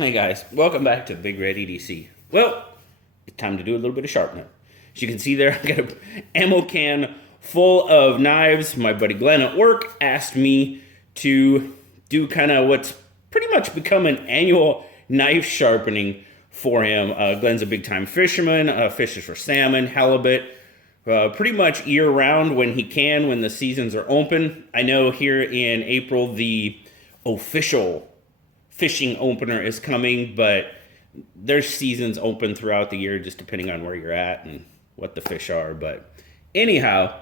Hey guys, welcome back to BigRedEDC. Well, it's time to do a little bit of sharpening. As you can see there, I got an ammo can full of knives. My buddy Glenn at work asked me to do kind of what's pretty much become an annual knife sharpening for him. Glenn's a big time fisherman, fishes for salmon, halibut, pretty much year round when he can, when the seasons are open. I know here in April, the official fishing opener is coming, but there's seasons open throughout the year, just depending on where you're at and what the fish are. But anyhow,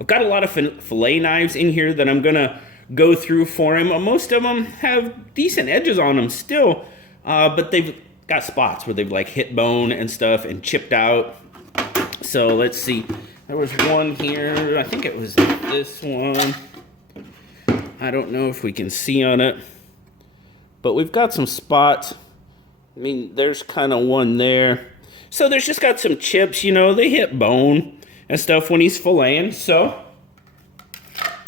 I've got a lot of fillet knives in here that I'm gonna go through for him. Most of them have decent edges on them still, but they've got spots where they've like hit bone and stuff and chipped out. So let's see. There was one here. I think it was this one. I don't know if we can see on it, but we've got some spots. I mean, there's kind of one there. So there's just got some chips, you know, they hit bone and stuff when he's filleting, so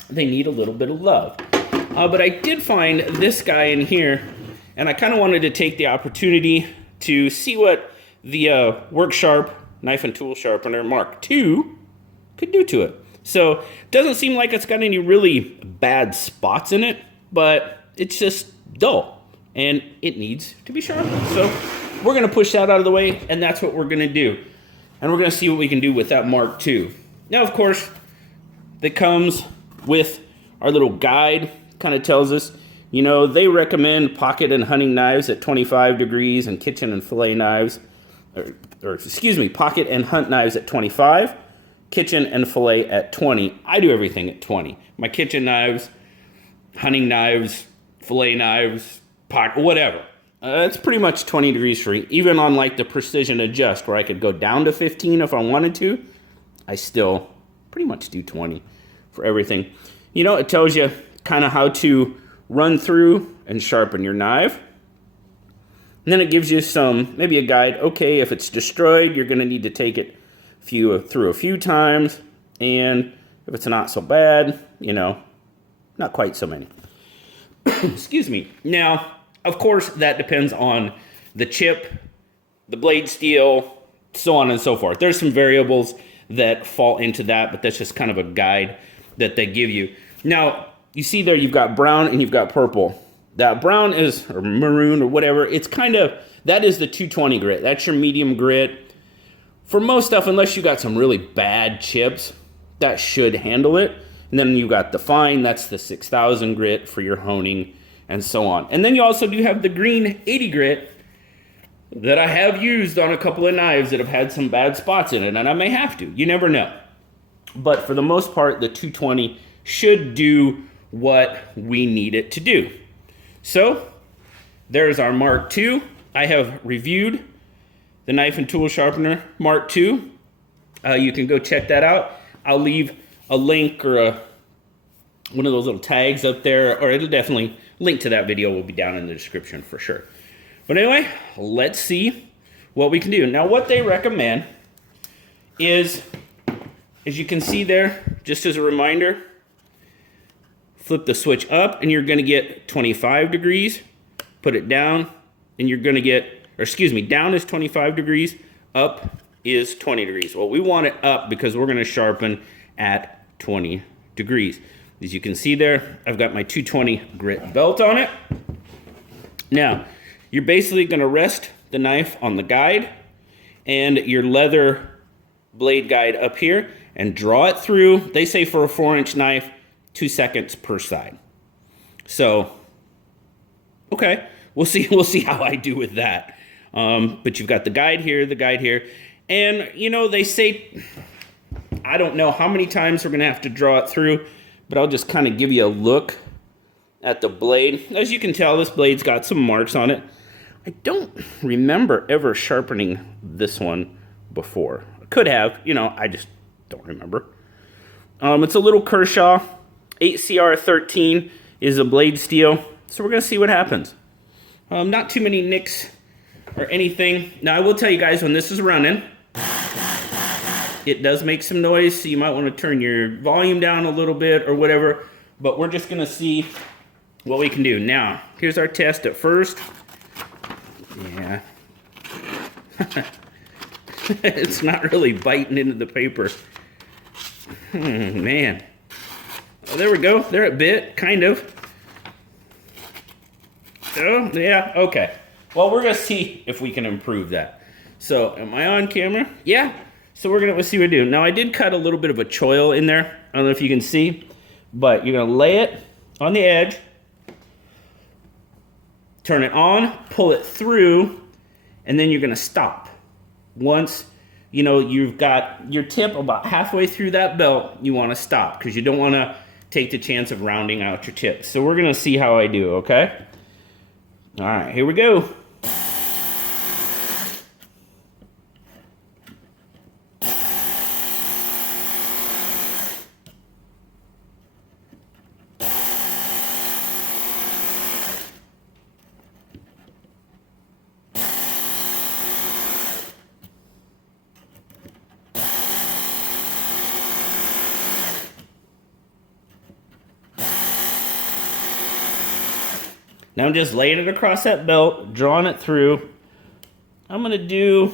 they need a little bit of love. But I did find this guy in here, and I kind of wanted to take the opportunity to see what the WorkSharp knife and tool sharpener Mark II could do to it. So it doesn't seem like it's got any really bad spots in it, but it's just dull and it needs to be sharpened. So we're gonna push that out of the way, and that's what we're gonna do. And we're gonna see what we can do with that Mark II. Now, of course, that comes with our little guide. Kind of tells us, you know, they recommend pocket and hunting knives at 25 degrees and kitchen and fillet knives, or excuse me, pocket and hunt knives at 25, kitchen and fillet at 20. I do everything at 20. My kitchen knives, hunting knives, fillet knives, whatever. It's pretty much 20 degrees free. Even on like the precision adjust where I could go down to 15 if I wanted to, I still pretty much do 20 for everything. You know, it tells you kind of how to run through and sharpen your knife. And then it gives you maybe a guide. Okay, if it's destroyed, you're gonna need to take it through a few times. And if it's not so bad, you know, not quite so many. Excuse me. Now, of course, that depends on the chip, the blade steel, so on and so forth. There's some variables that fall into that, but that's just kind of a guide that they give you. Now, you see there you've got brown and you've got purple. That brown is, or maroon or whatever, it's kind of, that is the 220 grit. That's your medium grit. For most stuff, unless you got some really bad chips, that should handle it. And then you got the fine, that's the 6000 grit for your honing and so on. And then you also do have the green 80 grit that I have used on a couple of knives that have had some bad spots in it, and I may have to, you never know. But for the most part, the 220 should do what we need it to do. So there's our Mark II. I have reviewed the knife and tool sharpener Mark II. You can go check that out. I'll leave a link or one of those little tags up there, or it'll definitely link to that video will be down in the description for sure. But anyway, let's see what we can do. Now, what they recommend is, as you can see there, just as a reminder, flip the switch up and you're gonna get 25 degrees, put it down, and you're gonna get, or excuse me, down is 25 degrees, up is 20 degrees. Well, we want it up because we're gonna sharpen at 20 degrees. As you can see there, I've got my 220 grit belt on it. Now, you're basically gonna rest the knife on the guide and your leather blade guide up here and draw it through. They say for a 4-inch knife, 2 seconds per side. So, okay, we'll see how I do with that. But you've got the guide here, and you know, they say, I don't know how many times we're gonna have to draw it through, but I'll just kind of give you a look at the blade. As you can tell, this blade's got some marks on it. I don't remember ever sharpening this one before. I could have, you know, I just don't remember. It's a little Kershaw. 8CR13 is a blade steel. So we're gonna see what happens. Not too many nicks or anything. Now I will tell you guys, when this is running, it does make some noise, so you might want to turn your volume down a little bit or whatever, but we're just gonna see what we can do. Now, here's our test at first. Yeah. It's not really biting into the paper. Man. Oh, there we go. There it bit, kind of. Oh, yeah, okay. Well, we're going to see if we can improve that. So, am I on camera? Yeah. So we're going to see what we do. Now, I did cut a little bit of a choil in there. I don't know if you can see. But you're going to lay it on the edge. Turn it on, pull it through, and then you're going to stop. Once, you know, you've got your tip about halfway through that belt, you want to stop because you don't want to take the chance of rounding out your tip. So we're going to see how I do, okay? All right, here we go. Now I'm just laying it across that belt, drawing it through. I'm going to do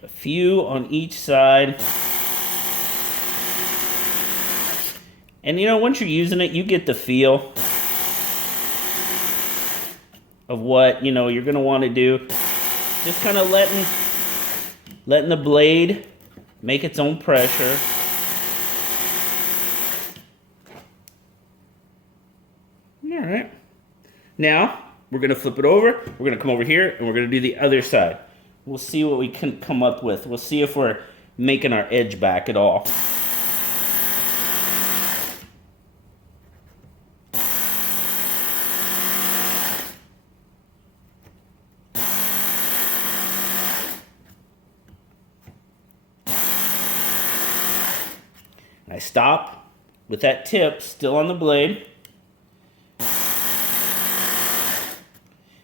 a few on each side. And you know, once you're using it, you get the feel of what, you know, you're going to want to do. Just kind of letting the blade make its own pressure. All right. Now, we're going to flip it over. We're going to come over here, and we're going to do the other side. We'll see what we can come up with. We'll see if we're making our edge back at all. I stop with that tip still on the blade.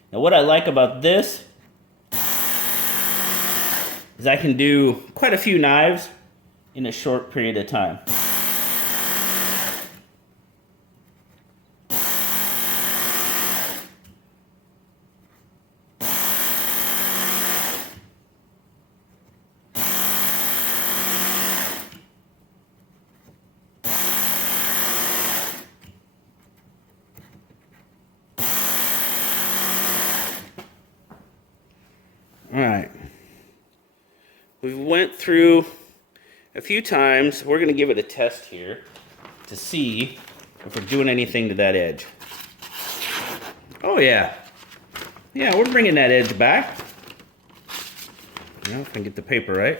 Now what I like about this is I can do quite a few knives in a short period of time. All right, we went through a few times. We're going to give it a test here to see if we're doing anything to that edge. Oh yeah, yeah, we're bringing that edge back. You know, if I can get the paper right.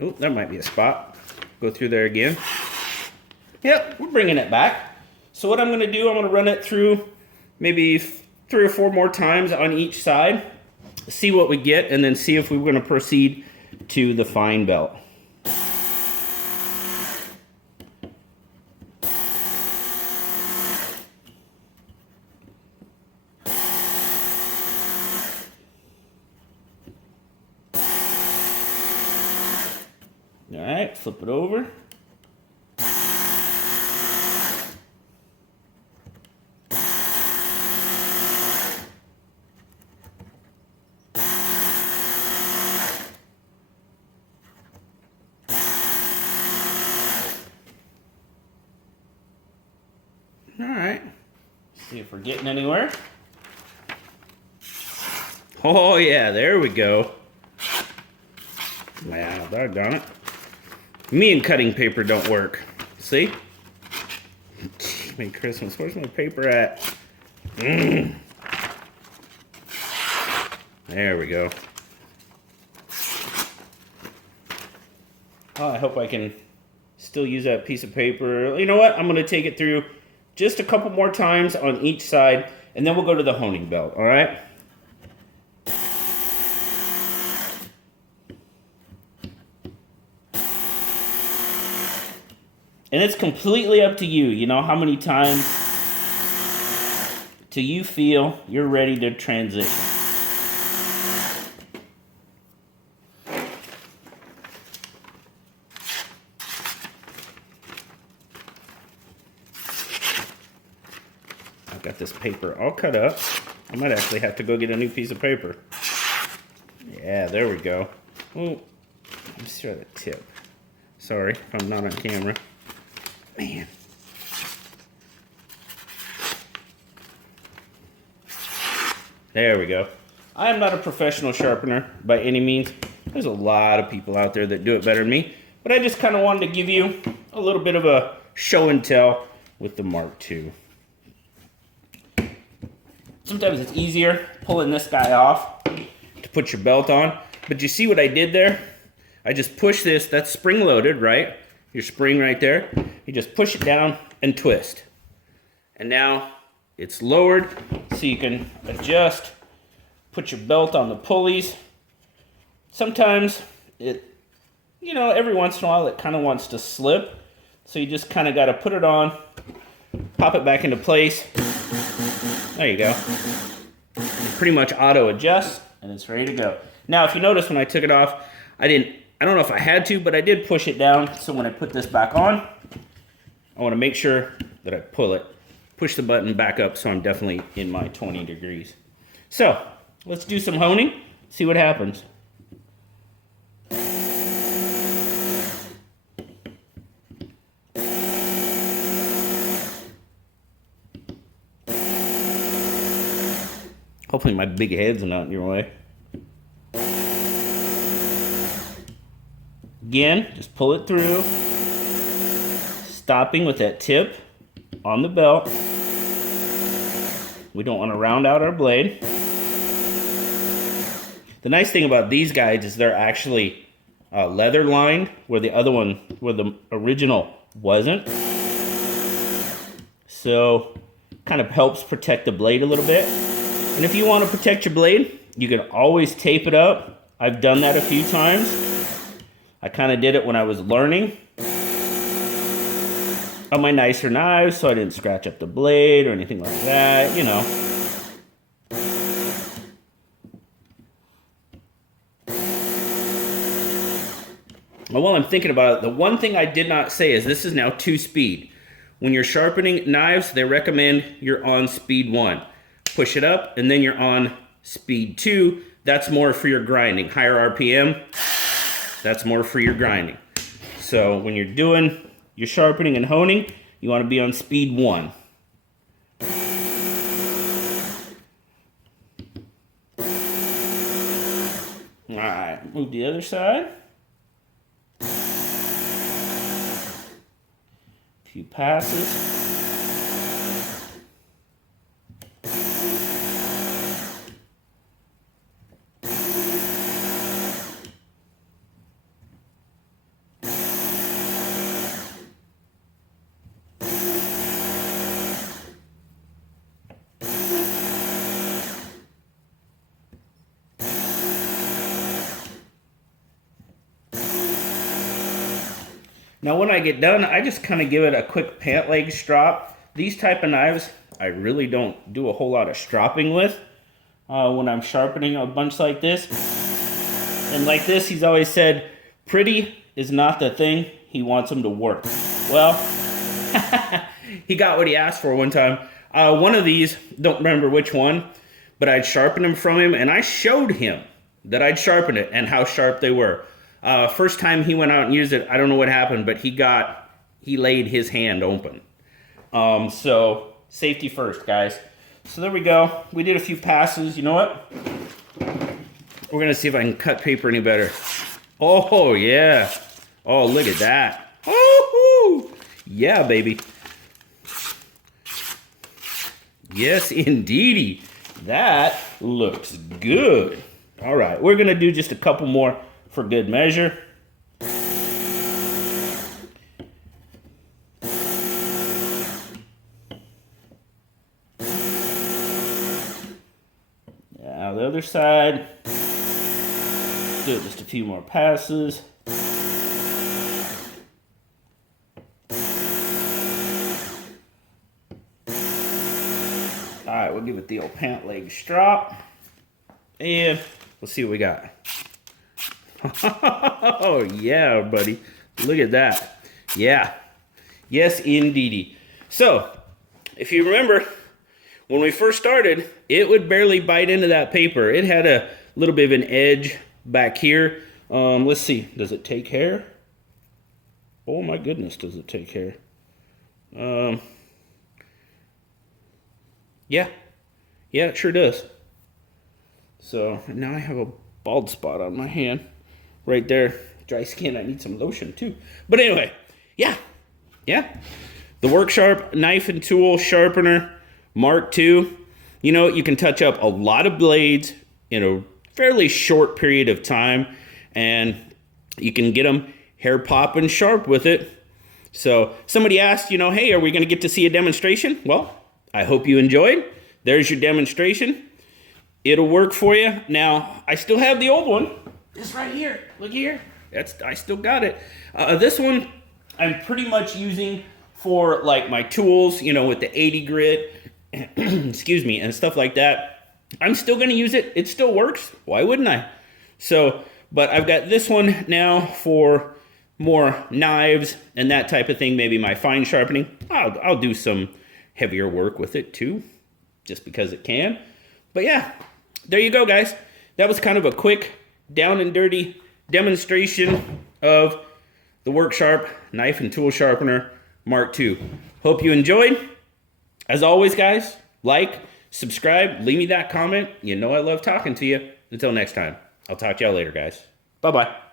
Oh, that might be a spot. Go through there again. Yep, we're bringing it back. So what I'm going to do, I'm going to run it through maybe 3 or 4 more times on each side, see what we get, and then see if we're going to proceed to the fine belt. All right, flip it over. All right, see if we're getting anywhere. Oh yeah, there we go. Wow, doggone it. Me and cutting paper don't work. See? Merry Christmas, where's my paper at? There we go. Oh, I hope I can still use that piece of paper. You know what? I'm going to take it through just a couple more times on each side, and then we'll go to the honing belt, all right? And it's completely up to you, you know, how many times till you feel you're ready to transition. got this paper all cut up. I might actually have to go get a new piece of paper. Yeah, there we go. Oh, let me see the tip. Sorry if I'm not on camera. Man. There we go. I am not a professional sharpener by any means. There's a lot of people out there that do it better than me, but I just kind of wanted to give you a little bit of a show and tell with the Mark II. Sometimes it's easier pulling this guy off to put your belt on, but you see what I did there? I just push this, that's spring loaded, right? Your spring right there. You just push it down and twist. And now it's lowered so you can adjust, put your belt on the pulleys. Sometimes it, every once in a while it kind of wants to slip. So you just kind of got to put it on, pop it back into place. There you go. It pretty much auto adjusts and it's ready to go. Now, if you notice when I took it off, I don't know if I had to, but I did push it down. So when I put this back on, I want to make sure that I push the button back up so I'm definitely in my 20 degrees. So let's do some honing, see what happens. Hopefully my big head's not in your way. Again, just pull it through, stopping with that tip on the belt. We don't want to round out our blade. The nice thing about these guides is they're actually leather lined, where the original wasn't. So kind of helps protect the blade a little bit. And if you want to protect your blade, you can always tape it up. I've done that a few times. I kind of did it when I was learning on my nicer knives, so I didn't scratch up the blade or anything like that, Well, while I'm thinking about it, the one thing I did not say is this is now 2-speed. When you're sharpening knives, they recommend you're on speed 1. Push it up, and then you're on speed 2. That's more for your grinding. Higher RPM, that's more for your grinding. So when you're doing your sharpening and honing, you want to be on speed 1. All right, move the other side. A few passes. Now when I get done, I just kind of give it a quick pant leg strop. These type of knives, I really don't do a whole lot of stropping with when I'm sharpening a bunch like this. And like this, he's always said, pretty is not the thing, he wants them to work. Well, he got what he asked for one time. One of these, don't remember which one, but I'd sharpen them from him, and I showed him that I'd sharpen it and how sharp they were. First time he went out and used it, I don't know what happened, but he laid his hand open. So safety first, guys. So there we go. We did a few passes. You know what? We're gonna see if I can cut paper any better. Oh yeah. Oh, look at that. Oh yeah, baby. Yes, indeedy. That looks good. All right, we're gonna do just a couple more for good measure. Now the other side. Do just a few more passes. All right, we'll give it the old pant leg strop, and we'll see what we got. Oh yeah, buddy, look at that. Yeah, yes indeedy. So if you remember, when we first started, it would barely bite into that paper. It had a little bit of an edge back here. Let's see, does it take hair? Oh my goodness, does it take hair? Yeah, it sure does. So now I have a bald spot on my hand right there. Dry skin, I need some lotion too. But anyway, yeah. The Work Sharp Knife and Tool Sharpener Mark II. You know, you can touch up a lot of blades in a fairly short period of time, and you can get them hair popping sharp with it. So somebody asked, you know, hey, are we going to get to see a demonstration? Well, I hope you enjoyed. There's your demonstration. It'll work for you. Now, I still have the old one. It's right here. Look here. I still got it. This one I'm pretty much using for like my tools, you know, with the 80 grit, excuse me, and stuff like that. I'm still going to use it. It still works. Why wouldn't I? So, but I've got this one now for more knives and that type of thing. Maybe my fine sharpening. I'll do some heavier work with it too, just because it can. But yeah, there you go, guys. That was kind of a quick, down and dirty demonstration of the Work Sharp Knife and Tool Sharpener Mark II. Hope you enjoyed. As always, guys, like, subscribe, leave me that comment. You know I love talking to you. Until next time, I'll talk to y'all later, guys. Bye-bye.